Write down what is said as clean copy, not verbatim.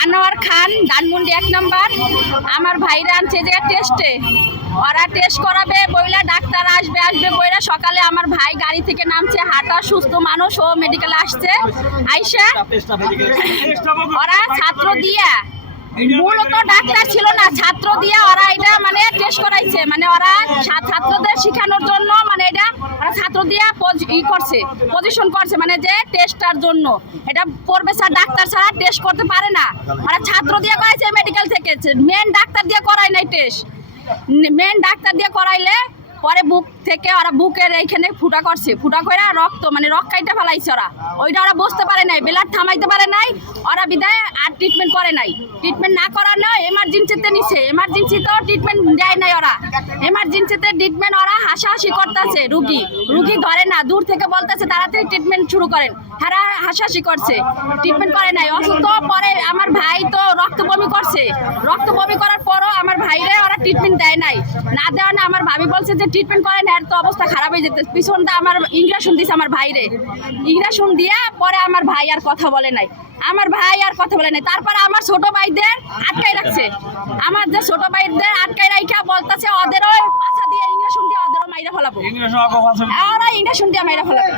আনোয়ার খান, ধানমন্ডি 1 নম্বর। আমার ভাইরা আনছে যে টেস্টে, ওরা টেস্ট করাবে বইলা, ডাক্তার আসবে বইলা। সকালে আমার ভাই গাড়ি থেকে নামছে, হাঁটা সুস্থ মানুষ, ও মেডিকেলে আসছে। আইসা ওরা ছাত্র দিয়া, মূলত ডাক্তার ছিল না, ছাত্র দিয়া ওরা এটা মানে টেস্ট করাইছে, মানে ওরা ছাত্রদের শেখানোর জন্য, মানে এটা ওরা ছাত্র দিয়া করছে, পজিশন করছে, মানে যে টেস্টার জন্য এটা করবে স্যার, ডাক্তার ছাড়া টেস্ট করতে পারে না। ওরা ছাত্র দিয়ে করাইছে মেডিকেল থেকে, মেন ডাক্তার দিয়ে করায় নাই টেস্ট। মেন ডাক্তার দিয়ে করাইলে পরে বুক থেকে ওরা বুকের এইখানে ফুটা করছে, ফুটা করে রক্ত মানে রক্কাইটা ফেলাইছে ওরা, ওইটা ওরা বুঝতে পারে নাই, ব্লাড থামাইতে পারে নাই ওরা, বিদায় আর ট্রিটমেন্ট করে নাই। ট্রিটমেন্ট না করানো এমার্জেন্সিতে নিছে, এমার্জেন্সিতেও ট্রিটমেন্ট দেয় নাই ওরা। এমার্জেন্সিতে ট্রিটমেন্ট ওরা হাসাহাসি করতেছে, রুগী ধরে না, দূর থেকে বলতেছে তাড়াতাড়ি ট্রিটমেন্ট শুরু করেন, তারা হাসাহাসি করছে, ট্রিটমেন্ট করে নাই। অসুস্থ পরে আমার ভাই তো রক্ত বমি করছে, রক্ত বমি করার পরও আমার ভাইরে ওরা ট্রিটমেন্ট দেয় নাই, না দেওয়া না। আমার ভাবি বলছে যে ট্রিটমেন্ট করেন, এর তো অবস্থা খারাপ হয়ে যেতে, পিছনটা আমার ইঞ্জেকশন দিছে আমার ভাইরে, ইঞ্জেকশন দিয়া পরে আমার ভাই আর কথা বলে নাই, আমার ভাই আর কথা বলে নাই। তারপরে আমার ছোট ভাইদের আটকাই রাখছে, আমার যে ছোট ভাইদের আটকাই রাখা বলতেছে ওদেরও পাছা দিয়ে ইঞ্জেকশন দিয়ে ওদেরও মাইরা ফেলাবো, ওরা ইঞ্জেকশন দিয়ে মাইরা ফেলাবো।